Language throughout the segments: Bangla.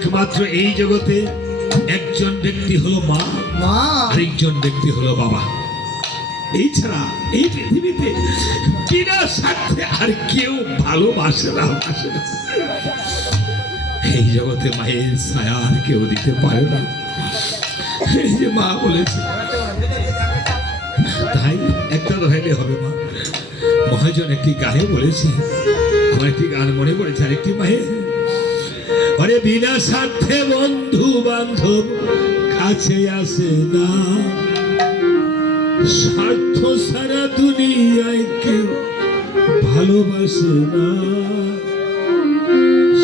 একমাত্র এই জগতে একজন ব্যক্তি হলো মা, আরেকজন ব্যক্তি হলো বাবা। এই ছাড়া এই পৃথিবীতে বিনা স্বার্থে আর কেউ ভালোবাসে না। এই জগতে মায়ের ছায়া আর কেউ দিতে পারে না। এই যে মা বলেছে, তাই একটা রইলে হবে মা। মহাজন একটি গানে বলেছে, আমার একটি গান মনে পড়েছে আরেকটি মায়ের, আরে বিনা স্বার্থে বন্ধু বান্ধব কাছে আসে না, স্বার্থ সারা দুনিয়ায় কেউ ভালোবাসে না,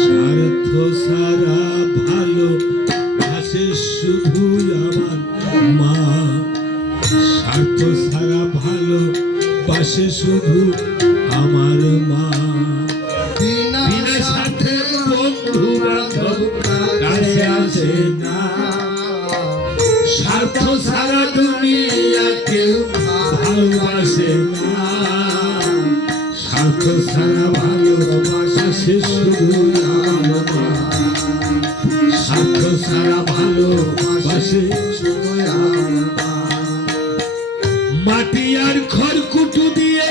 স্বার্থ সারা ভালোবাসে শুধু আমার মা, স্বার্থ সারা ভালোবাসে শুধু আমার মা। বিনা স্বার্থে বন্ধু বান্ধব কাছে আসে না, স্বার্থ সারা দুনিয়া কেউ ভালোবাসে না, স্বার্থ সারা ভালোবাসে শুধু আমার মা, স্বার্থ সারা ভালোবাসে শুধু আমার মা। মাটি আর খড়কুটো দিয়ে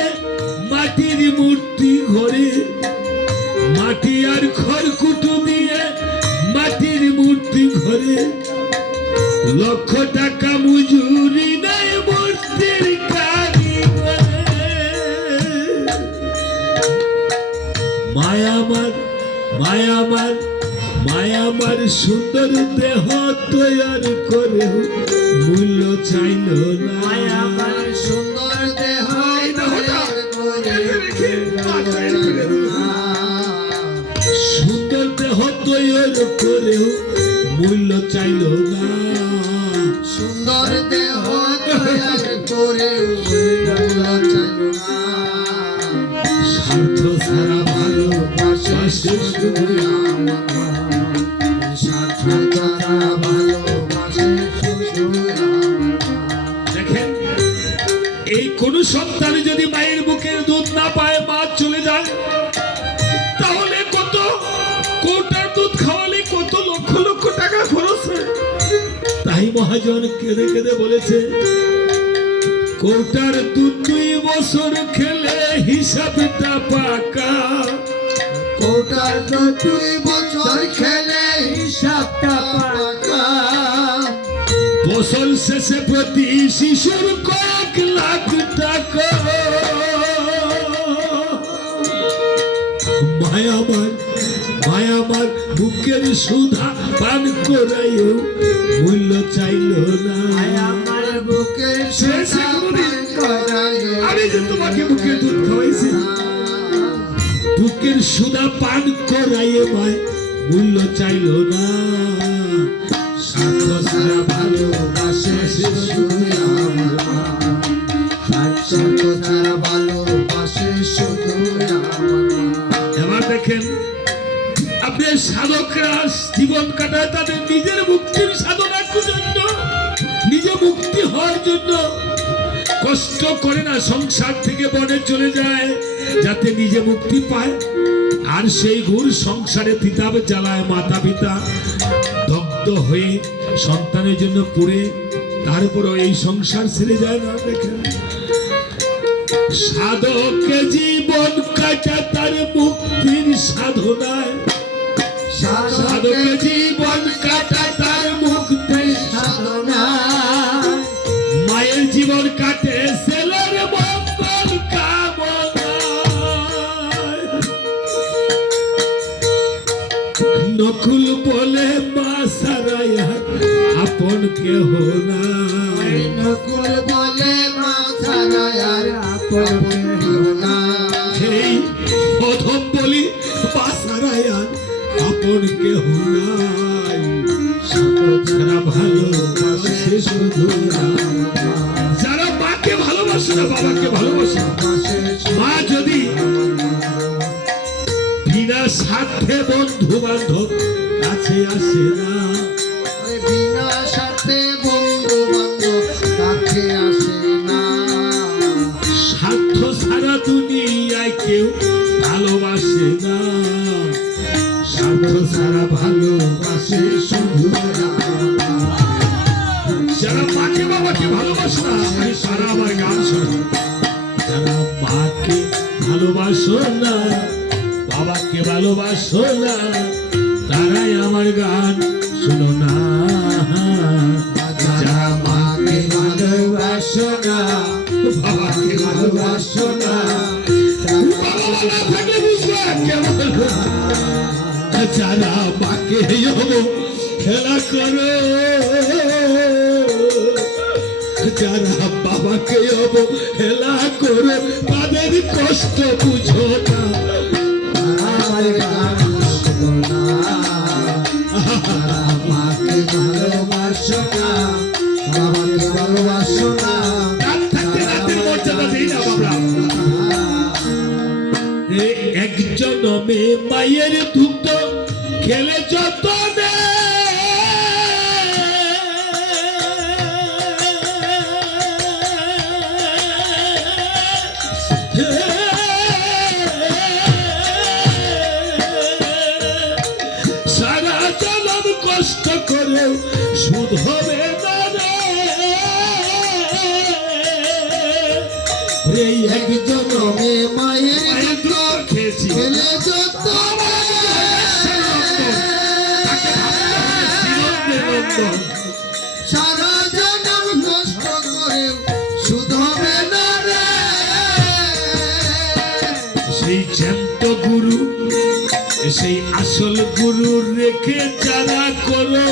মাটির মূর্তি ঘরে, মাটি আর খড়কুটো দিয়ে মাটির মূর্তি ঘরে, লক্ষ টাকা মজুরি নাই মূর্তির কারিগরে। মায়ামার মায়ামার মায়ামার সুন্দর দেহ তৈরি করে মূল্য চাইল না, মায়ামার সুন্দর দেহ সুন্দর দেহ তৈরি করে মূল্য চাইল না, সুন্দর দেহ করে মূল্য চাইল না, স্বার্থ সারা ভালোবাসে শুধু আমার মা, স্বার্থ সারা ভালোবাসে শুধু আমার মা। দেখেন, এই কোন সন্তান যদি মায়ের বুকের দুধ না পায়, মা চলে যায়, তাহলে কত কোটার দুধ খাওয়ালে কত লক্ষ লক্ষ টাকা খরচ হয়। তাই মহাজন কেঁদে কেঁদে বলেছে, কোটার দুধ 2 বছর খেলে হিসাবটা পাকা, কোটার 2 বছর খেলে হিসাবটা পাকা, বছর শেষে প্রতি শিশুর কয়েক লাখ টাকা। মায়ামার মায়ামার বুকের সুধা পান করাইও মূল্য চাইল না, আমার বুকের সুধা পান করাইও, আমি যে তোমাকে বুকের দুধ খাওয়াইছি, বুকের সুধা পান করাইয়ে মায় মূল্য চাইল না, স্বার্থ সারা ভালোবাসে শুধু আমার মা, স্বার্থ সারা ভালোবাসে শুধু আমার মা। এবার দেখেন, আপনি সাধকরা জীবন কাটায় তাদের নিজের মুক্তির সাধনার জন্য, নিজে মুক্তি হওয়ার জন্য কষ্ট করে না, সংসার থেকে বনে চলে যায় যাতে নিজে মুক্তি পায়, আর সেই ঘুর সংসারে তিতাব জ্বালায় মাতা পিতা দগ্ধ হয়ে সন্তানের জন্য পুড়ে তারপরও এই সংসার ছেড়ে যায় না। দেখেন, সাধক জীবন কাটা তার মুক্তির সাধনায়, সাধক জীবন কাটা তার মুক্তির সাধনা, মায়ের জীবন কাটে ছেলের মঙ্গল কামনায়। নকুল বলে মা সারায় আপন কেহ নাই, নকুল বলে মা ছাড়া আর আপন কেউ নাই, এই প্রথম বলি মা সারায় আপন কেহ নাই, যারা ভালোবাসে শুধু যারা মাকে ভালোবাসে না, বাবাকে ভালোবাসে না। মা যদি বিনা স্বার্থে বন্ধু বান্ধব কাছে আসে না, বিনা স্বার্থে বন্ধু বান্ধব কাছে আসে না, স্বার্থ সারা দুনিয়ায় কেউ ভালোবাসে না, স্বার্থ সারা ভালোবাসে শুধু যারা মাকে বাবাকে ভালোবাসে না, আমি সারা আমার গান শোনো। যারা মাকে ভালোবাসো না, বাবাকে ভালোবাসো না, তারাই আমার গান শোনো না। যারা মাকে ভালোবাসো না, বাবাকে ভালোবাসো না, থাকলে বুঝবা কেমন। যারা মাকে খেলা করো, যারা বাবাকে হেলা করো, তাদের কষ্ট বুঝো না। আমার গান শোনো না। যারা মাকে ভালোবাসো না, বাবাকে ভালোবাসো না, রাত থাকতে রাতের মর্যাদা দিই না বাবা। এক জনমে মায়ের দুগ্ধ খেলে যত সারা জনম কষ্ট করে সুদ হবে না রে। এক জনমে মায়ের মায়ের দুধ খেয়েছি, খেলে যত সারা জনম কষ্ট করে শুধু হবে না রে। সেই জ্যান্ত গুরু, সেই আসল গুরু রেখে যারা করো,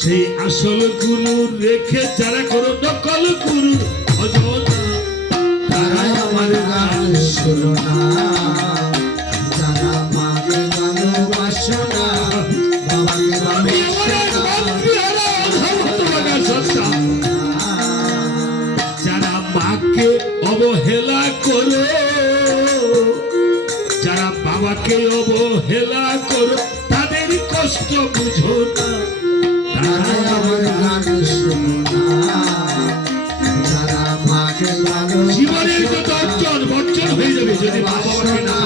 সেই আসল গুরু রেখে যারা করো নকল গুরু ভজনা, তারাই আমার গান শোনো না। যারা মাকে ভালোবাসো না, বাবাকে ভালোবাসো না, যারা মাকে অবহেলা করো, যারা বাবাকে অবহেলা করো, তাদের কষ্ট বুঝো না। তারাই আমার গান শোনো না। যারা মাকে জীবনের যত অর্জন বর্জন হয়ে যাবে যদি মা ভালোবাসো বাবাকে না না,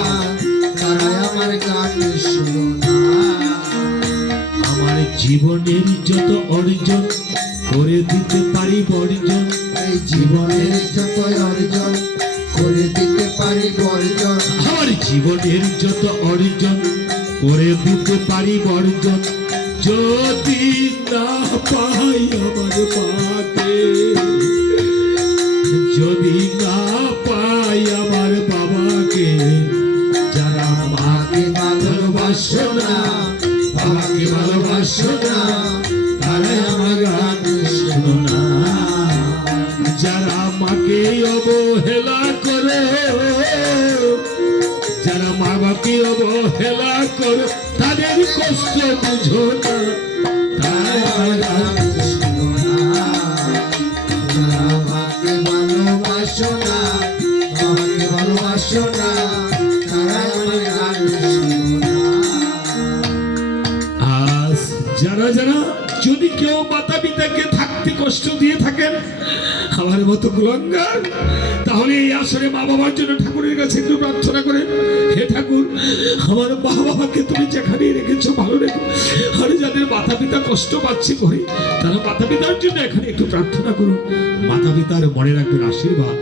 তারাই আমার গান শোনো না। আমার জীবনের যত অর্জন করে দিতে পারি বর্জন, এই জীবনের যত অর্জন করে দিতে পারি বর্জন, আমার জীবনের যত অর্জন করে দিতে পারি বর্জন, যদি না পাই আমার মাকে, যদি না পাই আমার বাবাকে, যারা মাকে ভালোবাসো না, বাবাকে ভালোবাসো না, তারাই আমার গান শোনো না। যারা মাকে অবহেলা করে, যারা মা বাবাকে অবহেলা করে, তাদের কষ্ট বুঝো না। তারাই আমার গান শোনো না। যারা মাকে ভালোবাসো না, বাবাকে ভালোবাসো না, তারাই আমার গান শোনো না। আজ যারা যারা যদি কেউ মাতা পিতাকে থাকতে কষ্ট দিয়ে থাকেন আমার মতো কুলাঙ্গার, তাহলে এই আসরে মা বাবার জন্য ঠাকুরের কাছে একটু প্রার্থনা করেন। হে ঠাকুর, আমার মা বাবাকে তুমি যেখানে রেখেছো ভালো রেখো। আর যাদের মাতা পিতা কষ্ট পাচ্ছে করে, তারা মাতা পিতার জন্য এখানে একটু প্রার্থনা করুন। মাতা পিতার মনে রাখবেন আশীর্বাদ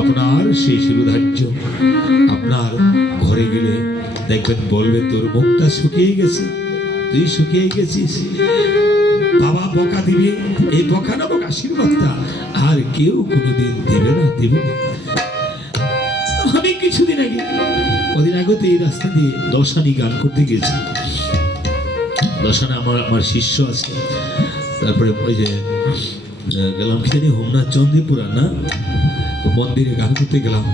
আপনার সেই শিরোধার্য। আপনার ঘরে গেলে দেখবেন বলবে তোর মুখটা শুকিয়ে গেছে, তুই শুকিয়ে গেছিস। বাবা বকা দিবে, এই বকা নামক আশীর্বাদটা আর কেউ কোনোদিন দেবে না, দেবে না। আমি কিছুদিন আগে, কদিন আগে তো এই রাস্তা দিয়ে দশানি গান করতে গেছি। দশানে আমার শিষ্য আছে। তারপরে ওই যে গেলাম কি জানি হোমনাথ চন্দ্রপুরা না, মন্দিরে গান করতে গেলাম।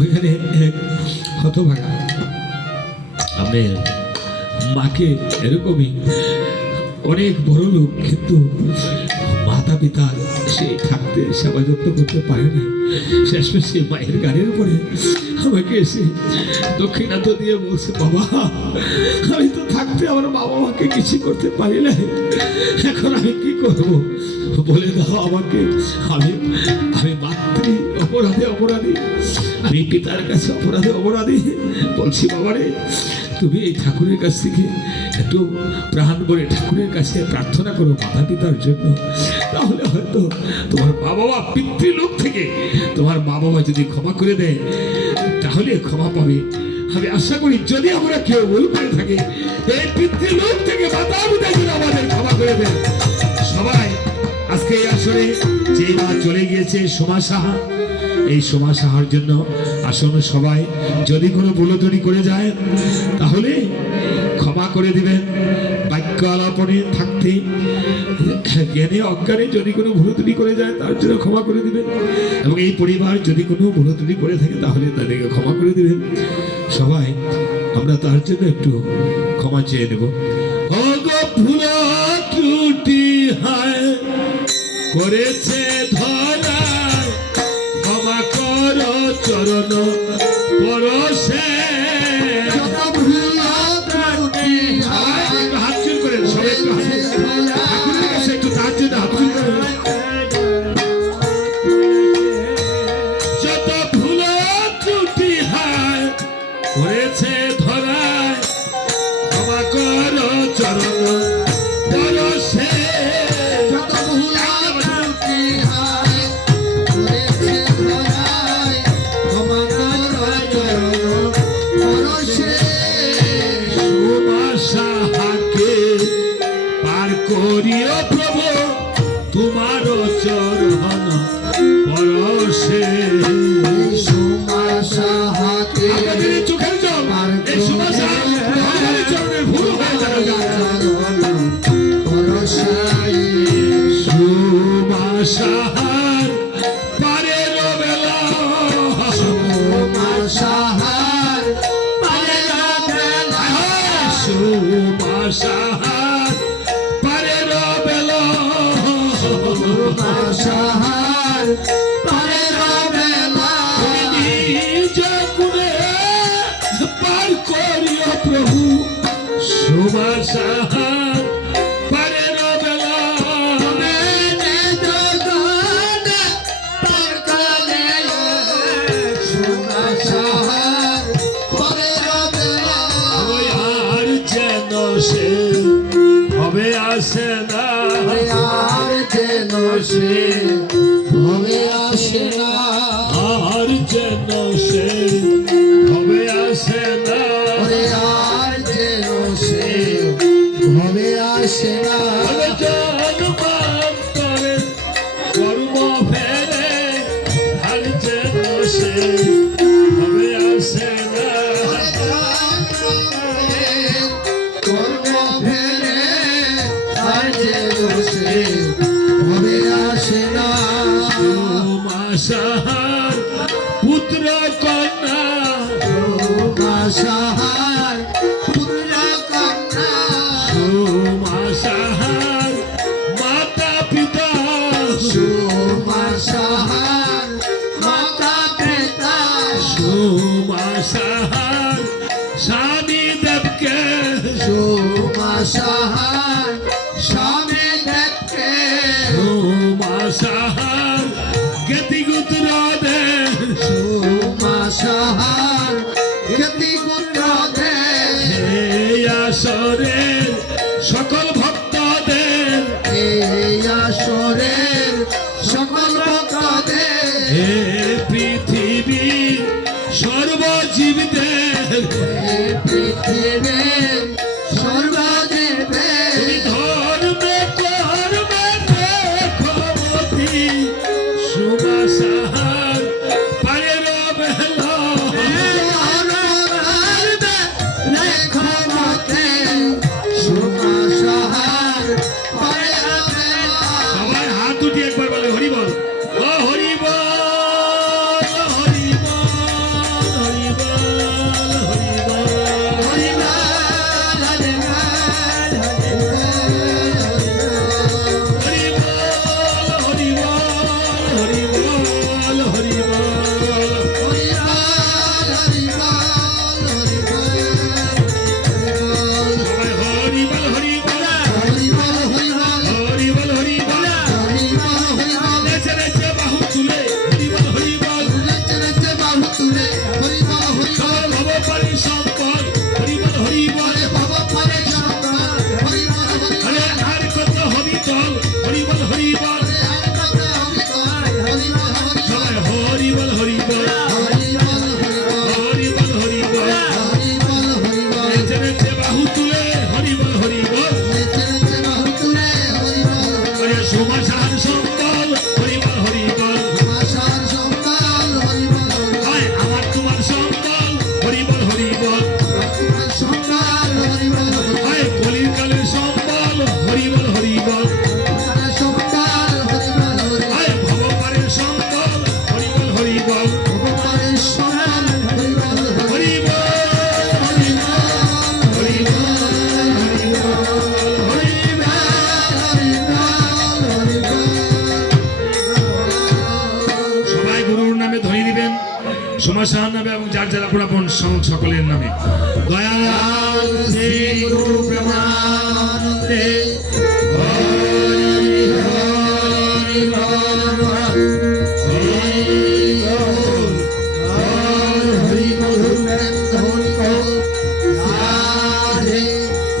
ওইখানে এক হতভাগা আমি মাকে এরকমই অনেক বড় লোক, কিন্তু মাতা পিতার সে থাকতে সেবা যত্ন করতে পারে না। শেষমেশ সে মায়ের গানের পরে আমাকে এসে দক্ষিণান্ত দিয়ে বলছে, বাবা আমি তো থাকতে আমার মা বাবাকে কিছু করতে পারি না, এখন আমি কি করব বলে দাও আমাকে। আমি মাতৃ অপরাধী, আমি পিতার কাছে অপরাধী। বলছি বাবারে তুমি এই ঠাকুরের কাছ থেকে একটু প্রাণ ভরে ঠাকুরের কাছে প্রার্থনা করো মাতা পিতার জন্য, তাহলে হয়তো তোমার মা বাবা পিতৃলোক থেকে তোমার মা বাবা যদি ক্ষমা করে দেয় তাহলে ক্ষমা পাবে। আমি আশা করি যদি আমরা কেউ ভুল করে থাকি এই পিতৃলোক থেকে মাতা পিতা যেন আমাদের ক্ষমা করে দেয়। সবাই আজকে এই আসরে যে মা চলে গিয়েছে সোমা সাহা, এই সোমা সাহার জন্য আসলে সবাই যদি কোনো ভুলত্রুটি করে যায় তাহলে ক্ষমা করে দিবেন। বাক্য আলাপনে থাকতে জ্ঞানে অজ্ঞানে যদি কোনো ভুলত্রুটি করে যায় তার জন্য ক্ষমা করে দিবেন, এবং এই পরিবার যদি কোনো ভুলত্রুটি করে থাকে তাহলে তাদেরকে ক্ষমা করে দিবেন। সবাই আমরা তার জন্য একটু ক্ষমা চেয়ে নেব। ওগো ভুলত্রুটি হায় করেছে ধরা, ক্ষমা করো চরণ পরশে। যত ভুল ত্রুটি হয় হাত জোর করেন সবাই, একটু ঠাকুরের কাছে একটু তার জন্য হাত জোর করেন। যত ভুল ত্রুটি হয় করেছে ধরায়, ক্ষমা করো চরণ পরশে। যত ভুল ত্রুটি হয় করেছে ধরায়, ক্ষমা করো চরণ পরশে। সোমা সাহাকে পার করিও প্রভু তোমার চরণ পরশে। সোমা সাহাকে আমাদের এই চোখের জল এই সোমা সাহার ভগবানের চরণের ভুল হয়ে যাবে। চরণ পরশে। সোমা সাহার পারের বেলা, সোমা সাহার পারের বেলা, সোমা সাহার পারের বেলা, সোমা সাহার পারের বেলা। নিজ গুণে পার করিও প্রভু সোমা সাহার পারের বেলা। ওই আর যেন সে হবে আসে না, আর যেন সে হবে আসে না, জন্মান্তরে কর্ম ফেরে আর যেন সে হবে আসে না। সোমা সাহার পুত্র কন্যা, সাহার পুত্র কন্যা, সোমা সাহার মাতা পিতা, সোমা সাহার মাতা পিতা, সোমা সাহার স্বামী দেবকে, সোমা সাহার স্বামী দেবকে, সোমা সাহার গতিগুত্র দে, সোমা সাহার গতিগুত্র দে। এই আসরের সকল ভক্তদের, এই আসরের সকল ভক্তদের, হে পৃথিবীর সর্বজীবদের, এই পৃথিবীর সর্বজীবের, তুমি ধর্মে কর্মে দেখো মতি সোমা সাহার পারের বেলা। মহাশয়ের নামে এবং যার যারা পুরাপন সকলের নামে দয়াল শ্রী গুরু প্রেমানন্দে হরি হরি বল, হরি বল, হরি বল, হরি বল, রাধে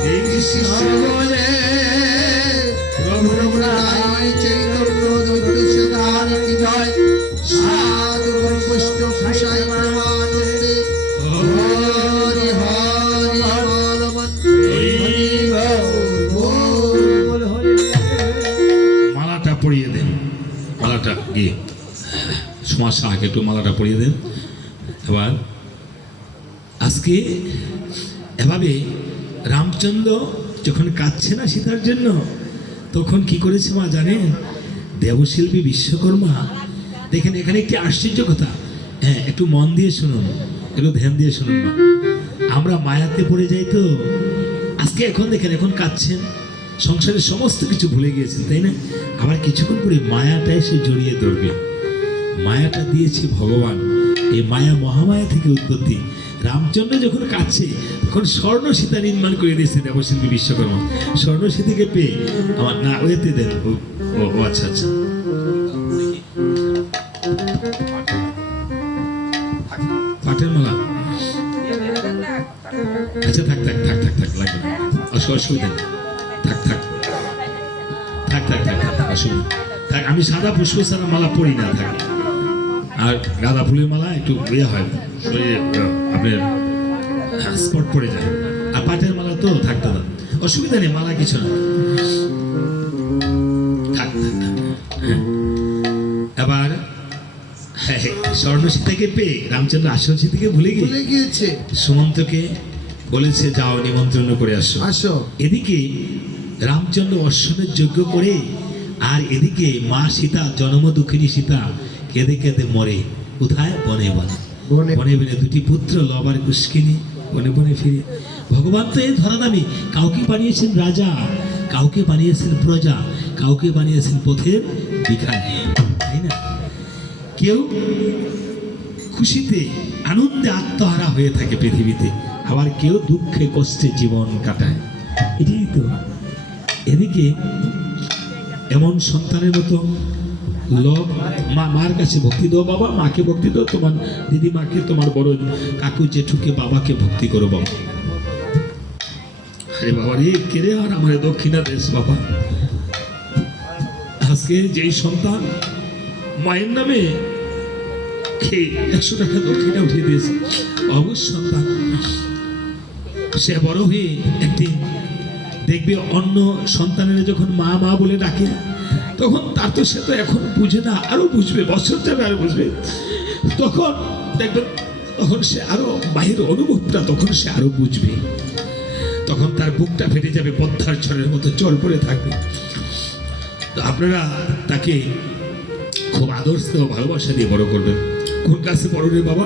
কৃষ্ণ বলে প্রভু রায় চৈতন্য দৈত্যদান জয় সাধু বৈষ্ণব ভাষায় প্রেমানন্দে হরি হরি বল হরি বল মালাটা পরিয়ে দেন, মালাটা গিয়ে সমাজ সাহাকে একটু মালাটা পরিয়ে দেন। এবার আজকে এভাবে রামচন্দ্র যখন কাঁদছে না সীতার জন্য, তখন কি করেছে মা জানেন? দেবশিল্পী বিশ্বকর্মা, দেখেন এখানে একটি আশ্চর্য কথা, হ্যাঁ একটু মন দিয়ে শুনুন, একটু ধ্যান দিয়ে শুনুন মা। আমরা মায়াতে পড়ে যাই তো, আজকে এখন দেখেন এখন কাঁদছেন, সংসারের সমস্ত কিছু ভুলে গিয়েছেন তাই না? আবার কিছুক্ষণ পরে মায়াটা এসে জড়িয়ে ধরবে। মায়াটা দিয়েছে ভগবান, এই মায়া মহামায়া থেকে উৎপত্তি। রামচন্দ্র যখন কাঁদছে তখন স্বর্ণ সীতা নির্মাণ করে দিয়েছে দেবশিল্পী বিশ্বকর্মা। স্বর্ণ সীতাকে পেয়ে আমার না ওয়েতে দেন। ও আচ্ছা আচ্ছা, পাটের মালা, আচ্ছা থাক থাক থাক থাক থাক, লাগবে না, অসুবিধা নেই, থাক থাক থাক থাক থাক থাক, অসুবিধা থাক। আমি সাদা পুষ্প ছাড়া মালা পরি না থাকি, আর গাঁদা ফুলের মালা একটু ইয়ে হয়, শরীরে আপনার স্পট পড়ে যায়, আর পাটের মালা তো থাকতে দাম, অসুবিধা নেই, মালা কিছু না, থাক থাক থাক। হ্যাঁ এবার স্বর্ণ সীতাকে পেয়ে রামচন্দ্র আসল সীতাকে ভুলে গিয়েছে, সুমন্তকে বলেছে যাও নিমন্ত্রণ করে আসো। আসো। এদিকে রামচন্দ্র অশ্বমেধ যজ্ঞ করে, আর এদিকে মা সীতা জন্ম দুঃখিনী সীতা কেঁদে কেঁদে মরে কোথায়? বনে বনে বনে বনে দুটি পুত্র লব আর কুস্কিনী বনে বনে ফিরে। ভগবান তো এই ধরাধামী, কাউকে বানিয়েছেন রাজা, কাউকে বানিয়েছেন প্রজা, কাউকে বানিয়েছেন পথের ভিখারি, তাই না? কেউ খুশিতে আনন্দে আত্মহারা হয়ে থাকে পৃথিবীতে, আবার কেউ দুঃখে কষ্টে জীবন কাটায়, এটাই তো। এদিকে এমন সন্তানের মতো লোক মার কাছে ভক্তি দাও বাবা, মাকে ভক্তি দাও, তোমার দিদি মাকে, তোমার বড় কাকু জেঠুকে, বাবাকে ভক্তি করো বাবা। আরে বাবা রে, কেড়ে আর আমার দক্ষিণা দেশ বাবা। আজকে যেই সন্তান মায়ের নামে 100 টাকা দক্ষিণা উঠিয়ে দিয়েছে, অবশ্য সন্তান সে বড় হয়ে একদিন দেখবে অন্য সন্তানেরা যখন মা মা বলে ডাকে, তখন তার তো সে তো এখন বুঝে না, আরো বুঝবে, বছর যাবে আরো বুঝবে, তখন দেখবেন তখন সে আরো মায়ের অনুভবটা তখন সে আরো বুঝবে, তখন তার বুকটা ফেটে যাবে, পদ্মার ঝড়ের মতো চল পড়ে থাকবে। তো আপনারা তাকে খুব আদর স্নেহ ভালোবাসা দিয়ে বড় করবেন। কোন ক্লাসে পড়ো রে বাবা?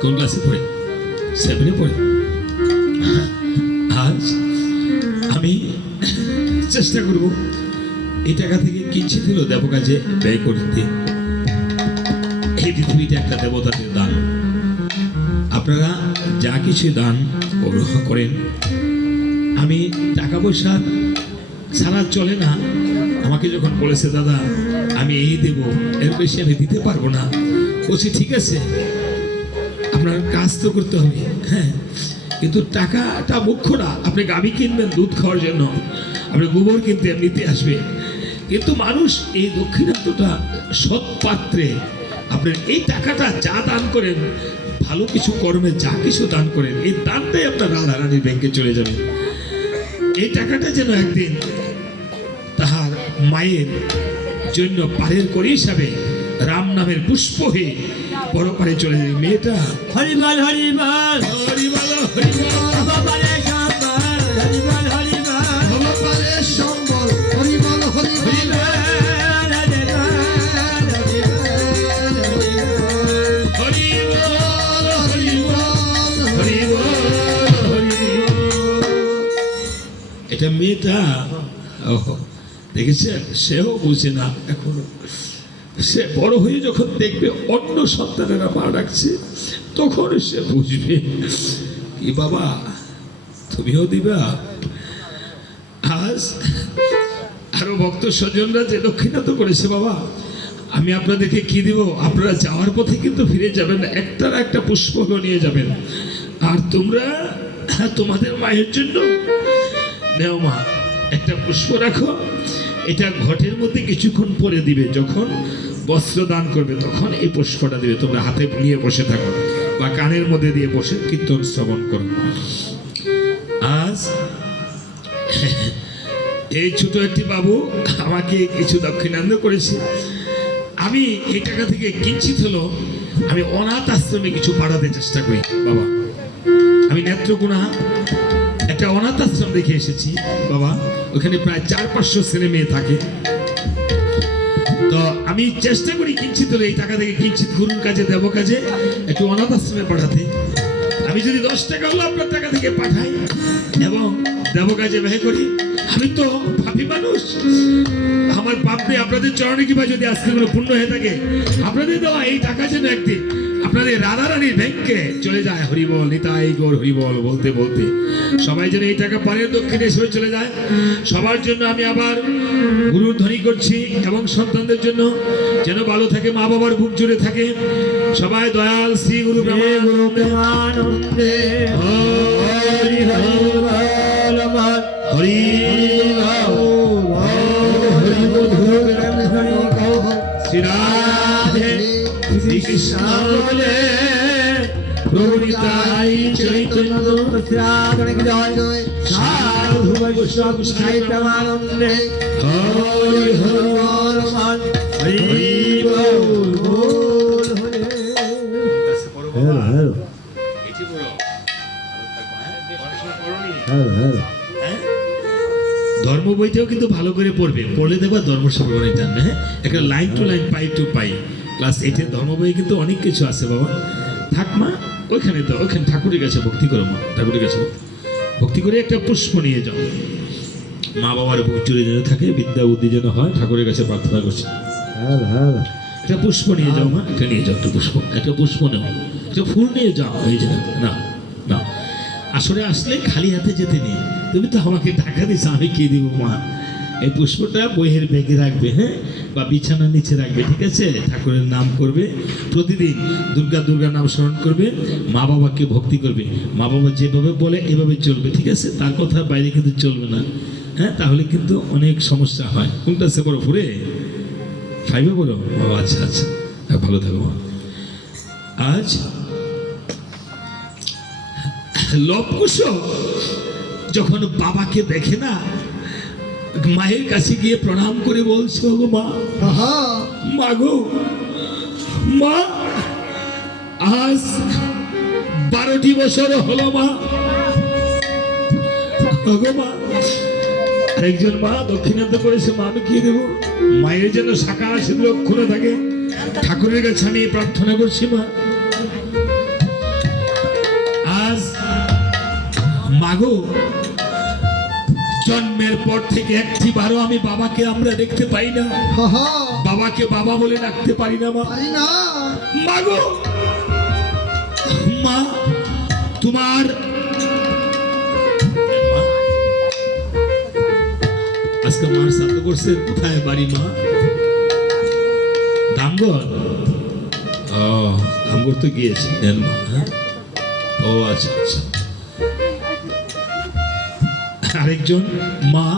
কোন ক্লাসে পড়ে? 7-এ পড়ে। আজ আমি চেষ্টা করব এই টাকা থেকে কিঞ্চিত হলেও দেব কাজে ব্যয় করতে। এই পৃথিবীতে একটা দেবতাদের দান, আপনারা যা কিছু দান করেন, আমি টাকা পয়সা ছাড়া চলে না। আমাকে যখন বলেছে দাদা আমি এই দেব, এর বেশি আমি দিতে পারবো না, বলছি ঠিক আছে আপনার কাজ তো করতে হবে, হ্যাঁ কিন্তু টাকাটা মুখ্য না। আপনি গাভী কিনবেন দুধ খাওয়ার জন্য, আপনি গোবর কিনতে এমনিতে আসবে, কিন্তু মানুষ এই দক্ষিণান্তটা সৎ পাত্রে আপনার এই টাকাটা যা দান করেন, ভালো কিছু কর্মে যা কিছু দান করেন, এই দানটাই আপনার রাধারানীর ব্যাংকে চলে যাবে। এই টাকাটা যেন একদিন তাহার মায়ের জন্য পারের করি হিসাবে রাম নামের পুষ্প হয়ে বড় পারে চলে যাবে। মেয়েটা হরিবল হরিবল হরিবল হরিবল ভগবানের সম্বল হরিবল হরিবল ভগবানের সম্বল হরিবল হরিবল এটা মেয়েটা দেখেছেন, সেও বুঝে না এখনো, সে বড় হয়ে যখন দেখবে অন্য সন্তানেরা মা ডাকছে, তখন সে বুঝবে কি বাবা তুমিও দিবা। আজ আরো ভক্ত স্বজনরা যে দক্ষিণা তো করেছে, বাবা আমি আপনাদেরকে কি দিব, আপনারা যাওয়ার পথে কিন্তু ফিরে যাবেন না, একটার একটা পুষ্প নিয়ে যাবেন। আর তোমরা তোমাদের মায়ের জন্য নেও মা, একটা পুষ্প রাখো, এটা ঘটের মধ্যে কিছুক্ষণ পরে দিবে, যখন বস্ত্র দান করবে তখন এই পুষ্পটা দিবে, তোমরা হাতে নিয়ে বসে থাকো বা কানের মধ্যে দিয়ে বসে কীর্তন শ্রবণ করো। আজ এই ছোট একটি বাবু আমাকে কিছু দক্ষিণান্ত করেছে, আমি এই টাকা থেকে কিঞ্চিত হলো আমি অনাথ আশ্রমে কিছু পাঠাতে চেষ্টা করি। বাবা আমি নেত্রকোনা একটা অনাথ আশ্রম দেখে এসেছি বাবা, ওখানে প্রায় 400-500 ছেলে মেয়ে থাকে। তো আমি চেষ্টা করি কিঞ্চিত হলে এই টাকা থেকে কিঞ্চিত গুরুর কাজে দেব কাজে একটু অনাথ আশ্রমে পাঠাতে। আমি যদি 10 টাকা হলো আপনার টাকা থেকে পাঠাই এবং দেব কাজে ব্যয় করি, আমি তো পাপী মানুষ, আমার পাপে আপনাদের চরণে কিংবা যদি আজকে কোনো পুণ্য হয়ে থাকে, আপনাদের দেওয়া এই টাকা যেন একদিন আপনাদের রাধারানীর ব্যাংকে চলে যায়। হরিবল নিতাই গৌর হরিবল বলতে বলতে সবাই যেন এই টাকা পানের দক্ষিণে হিসেবে চলে যায়। সবার জন্য আমি আবার গুরুর ধ্বনি করছি এবং সন্তানদের জন্য যেন ভালো থাকে, মা বাবার বুক জুড়ে থাকে। সবাই দয়াল শ্রী গুরু ব্রহ্মানন্দে হরি হরি শ্রী রাধে শ্রী কৃষ্ণ বলে প্রভু নিতাই চৈতন্য জয় সাধু বৈষ্ণব সাহিত্যানন্দে হরি হরি হরি বল ধর্ম বইটাও কিন্তু ভালো করে পড়বে, পড়লে দেখবা ধর্ম সম্পর্কে জানবে। হ্যাঁ, একটা line to line pi two pi class 8 ধর্ম বই কিন্তু অনেক কিছু আছে বাবা। থাক মা ওইখানে, তো ওইখানে ঠাকুরের কাছে ভক্তি করো মা, ঠাকুরের কাছে ভক্তি করে একটা পুষ্প নিয়ে যাও, মা বাবার বুক জুড়ে যেন থাকে, বিদ্যা বুদ্ধি যেন হয়, ঠাকুরের কাছে প্রার্থনা করছি। একটা পুষ্প নিয়ে যাও মা, একটা নিয়ে যাও, একটা পুষ্প নেও, একটা ফুল নিয়ে যাও। এই যে না না, আসলে আসলে খালি হাতে যেতে নেই, তুমি তো আমাকে টাকা দিস, আমি কি দিব মা। এই পুষ্পটা বইয়ের ব্যাগে রাখবে, হ্যাঁ, বা বিছানার নিচে রাখবে, ঠিক আছে। ঠাকুরের নাম করবে, প্রতিদিন দুর্গা দুর্গা নাম স্মরণ করবে, মা বাবাকে ভক্তি করবে, মা বাবা যেভাবে বলে এভাবে চলবে, ঠিক আছে। তার কথা বাইরে কিন্তু চলবে না, হ্যাঁ, তাহলে কিন্তু অনেক সমস্যা হয়। কোনটা সে বড় ফুরে 5-এ বলো? ও আচ্ছা আচ্ছা, ভালো থাকো মা। আজ লবকুশ যখন বাবাকে দেখে না, মায়ের কাছে গিয়ে প্রণাম করে বলছে, গো মা, মা গো মা, আজ 12টি বছর হলো মা, গো মা। আরেকজন মা দক্ষিণান্ত করেছে, মা আমি কি দেবো, মায়ের যেন শাখা সিঁদুর অক্ষরে থাকে, ঠাকুরের কাছে আমি প্রার্থনা করছি মা। আজ মাগো জন্মের পর থেকে একটি বারও আমি বাবাকে আমরা দেখতে পাই না, বাবাকে বাবা বলে ডাকতে পারি না মা। মাগো মা, তোমার আজকে মার শ্রাদ্ধ করছে, কোথায় বাড়ি মা? ধামগড়। ও ধামগড় তো গিয়েছি মা, হ্যাঁ। ও আচ্ছা আচ্ছা। আরেকজন মা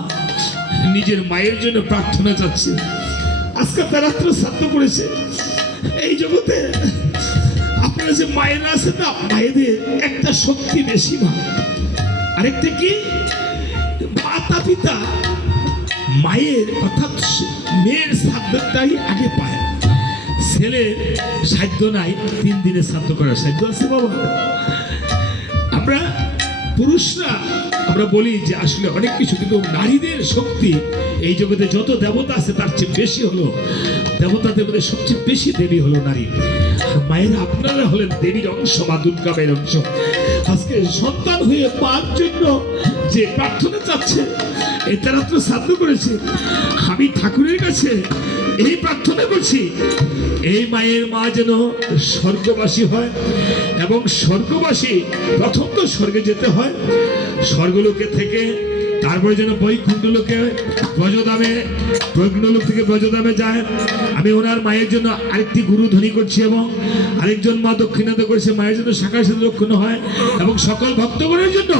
নিজের মায়ের জন্য প্রার্থনা চাচ্ছে, আজকে তার রাত্র শ্রাদ্ধ করেছে। এই জগতে আপনারা যে মায়েরা আছে না, মায়েদের একটা শক্তি বেশি মা, আরেকটা কি, মাতা পিতা মায়ের অর্থাৎ মেয়ের শ্রাদ্ধটাই আগে পায়, ছেলের সাধ্য নাই 3 দিনের শ্রাদ্ধ করার সাধ্য আছে বাবা। আমরা পুরুষরা আমরা বলি যে আসলে অনেক কিছু, কিন্তু নারীদের শক্তি এই জগতে যত দেবতা আছে তার চেয়ে বেশি হলো, দেবতাদের মধ্যে সবচেয়ে বেশি দেবী হলো নারী। মায়েরা আপনারা হলেন দেবীর অংশ, মা দুর্গা মায়ের অংশ। আজকে সন্তান হয়ে মার জন্য যে প্রার্থনা চাচ্ছে, এটা তো শ্রাদ্ধ করেছে। আমি ঠাকুরের কাছে এই প্রার্থনা করছি, এই মায়ের মা যেন স্বর্গবাসী হয়, এবং স্বর্গবাসী প্রথম তো স্বর্গে যেতে হয়, স্বর্গলোকে থেকে তারপরে যেন বৈকুণ্ঠ লোকে ব্রজধামে, বৈকুণ্ঠলোক থেকে ব্রজধামে যায়। আমি ওনার মায়ের জন্য আরেকটি গুরু ধ্বনি করছি, এবং আরেকজন মা দক্ষিণাতে করেছে, মায়ের জন্য শাখার সাথে লক্ষণ হয়, এবং সকল ভক্তগণের জন্য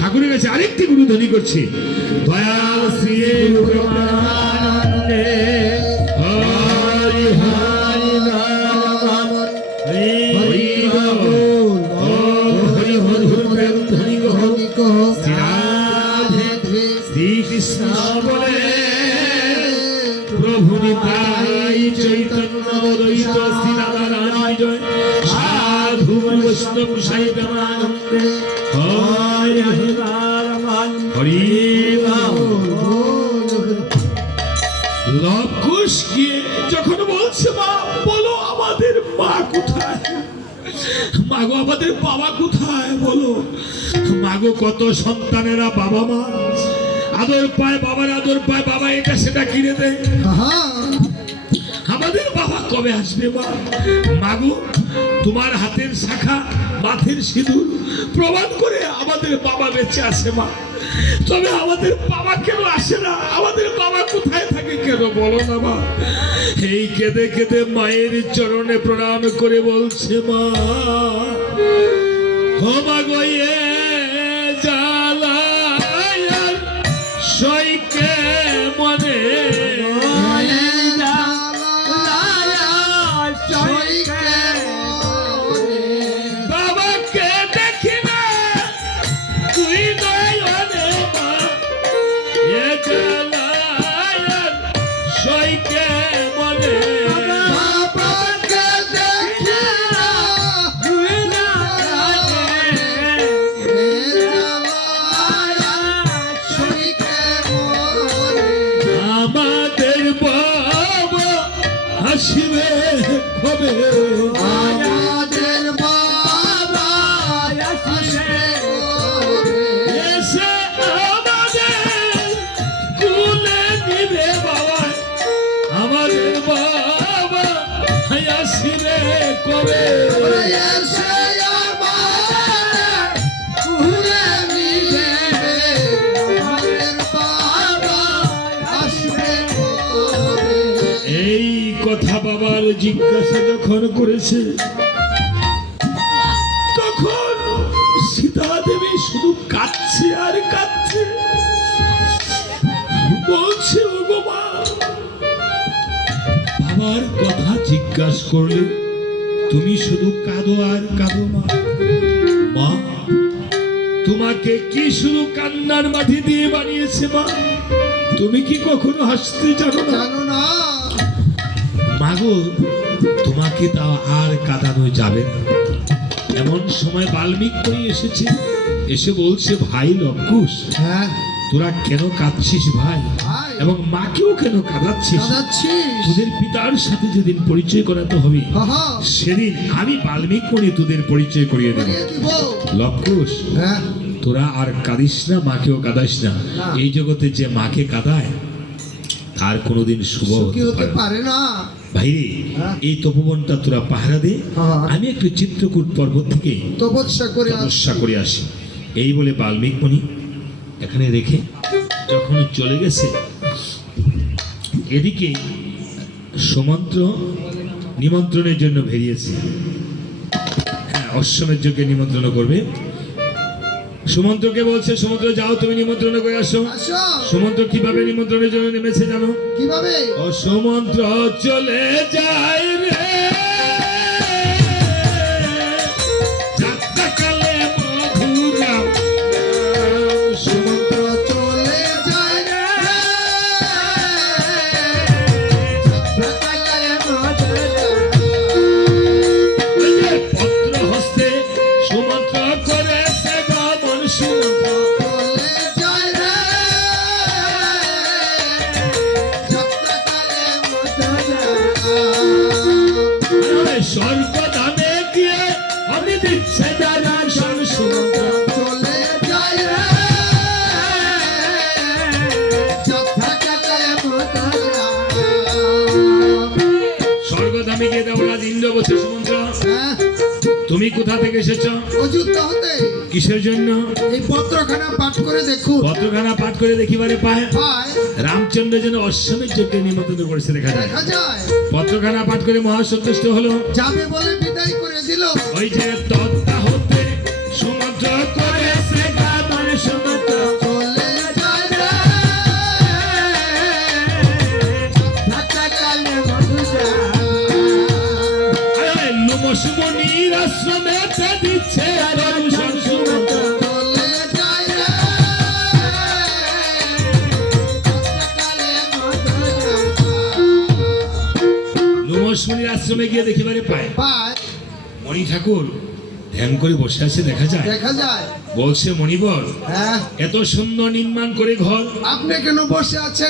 ঠাকুরের কাছে আরেকটি গুরু ধ্বনি করছি। দয়াল শ্রী গুরুমানন্দে হরি হরি নাম হরি হরি হরি হরি প্রেম ধ্বনি কহ শ্রী রাধে শ্রীকৃষ্ণ বলে প্রভু নিতাই চৈতন্য দ্বৈত শ্রী রাধা রানী জয়। সাধু বৈষ্ণব সাইবানন্দে হরি হরি হরি লবকুশ গিয়ে যখন বলছে, মা বলো আমাদের মা কোথায়, মাগো আমাদের বাবা কোথায় বলো। মাগো কত সন্তানেরা বাবা মা আদর পায়, বাবার আদর পায়, বাবা এটা সেটা কিনে দেয়, আমাদের বাবা কবে আসবে মা। মাগো তোমার হাতের শাখা মাথের সিঁদুর প্রমাণ করে আমাদের বাবা বেঁচে আছে মা, তবে আমাদের বাবা কেন আসে না, আমাদের বাবা কোথায় থাকে কেন বলো না মা। এই কেঁদে কেঁদে মায়ের চরণে প্রণাম করে বলছে, মা ও মা গো এ জ্বালা আর সইকে মনে বাবাকে দেখি না তুই নয়নে মা, এ জ্বালা আর সইকে মনে আসিবে কবে, আমাদের বাবা আসিবে কবে, এসে আমাদের কুলে নিবে বাবা, আমাদের বাবা আসিবে কবে, এসে আমাদের কুলে নিবে, আমাদের বাবা আসিবে কবে। এই কথা বাবার জিজ্ঞাসা যখন করেছে, তখন সীতা দেবী শুধু কাঁদছে আর কাঁদছে, বলছে ওগো মা, বাবার কথা জিজ্ঞাসা করলে তুমি শুধু কাঁদো আর কাঁদো মা। মা তোমাকে কি শুধু কান্নার মাটি দিয়ে বানিয়েছে মা, তুমি কি কখনো হাসতে জানো না? জানো না মাগো তোমাকে তা আর কাঁদানো যাবে না। এমন সময় বাল্মীকি এসেছে, এসে বলছে, ভাই লবকুশ হ্যাঁ তোরা কেন কাঁদছিস ভাই, ভাই এবং মাকেও কেন কাঁদাচ্ছিস? কাঁদাচ্ছিস? তোদের পিতার সাথে যেদিন পরিচয় করাতে হবে, সেদিন আমি বাল্মীকি তোদের পরিচয় করিয়ে দেব। করিয়ে দিব। লবকুশ হ্যাঁ তোরা আর কাঁদিস না, মাকেও কাঁদাস না। না। এই জগতে যে মাকে কাঁদায় তার কোনোদিন শুভ সুখী হতে হতে পারে না। পারে না। ভাই রে, হ্যাঁ। এই তপবনটা তোরা পাহারা দে, হ্যাঁ। আমি একটু চিত্রকূট পর্বত থেকে তপস্যা করে তপস্যা করে আসি। এই বলে বাল্মীকি মুনি এখানে রেখে যখন চলে গেছে, এদিকে সুমন্ত্র নিমন্ত্রণের জন্য বেরিয়েছে। হ্যাঁ, অশ্বমের যজ্ঞে নিমন্ত্রণ করবে। সুমন্ত্রকে বলছে, সুমন্ত্র যাও তুমি নিমন্ত্রণ করে আসো। আসো সুমন্ত্র কিভাবে নিমন্ত্রণের জন্য নেমেছে জানো? কিভাবে? ও সুমন্ত্র চলে যায় রে যাত্রাকালে মধুরা, সমুদ্র চলে যায় রে যাত্রাকালে মধুরা। ওই যে পত্র হস্তে সুমন্ত্র করেছে গমন, সুমন্ত্র চলে যায় রে যাত্রাকালে মধুরা। আমি গিয়ে দেবরাজ ইন্দ্র বলছে সুমন্ত্র হ্যাঁ তুমি কোথা থেকে এসেছ অযুদ্ধ হতে কিসের জন্য এই পত্রখানা পাঠ করে দেখুন পত্রখানা পাঠ করে দেখিবারে পায় পায় রামচন্দ্র যেন অশ্বমের যজ্ঞে নিমন্ত্রণ করেছে দেখা যায় দেখা যায় পত্রখানা পাঠ করে মহাসন্তুষ্ট হলো যাবে বলে বিদায় করে দিল ওই যে তত্তা হতে সমুদ্র করেছে গাদর সমুদ্র চলে যায় রে থাকাকালে মধুরা লুমসমণির আশ্রমে দিচ্ছে দর্শন সমুদ্র চলে যায় রে থাকাকালে মধুরা লুমসমণির আশ্রমে গিয়ে দেখিবারে পায় পায় মণি ঠাকুর ধ্যান করে বসে আছে দেখা যায় দেখা যায় বলছে মণিবর হ্যাঁ এত সুন্দর নির্মাণ করে ঘর আপনি কেন বসে আছেন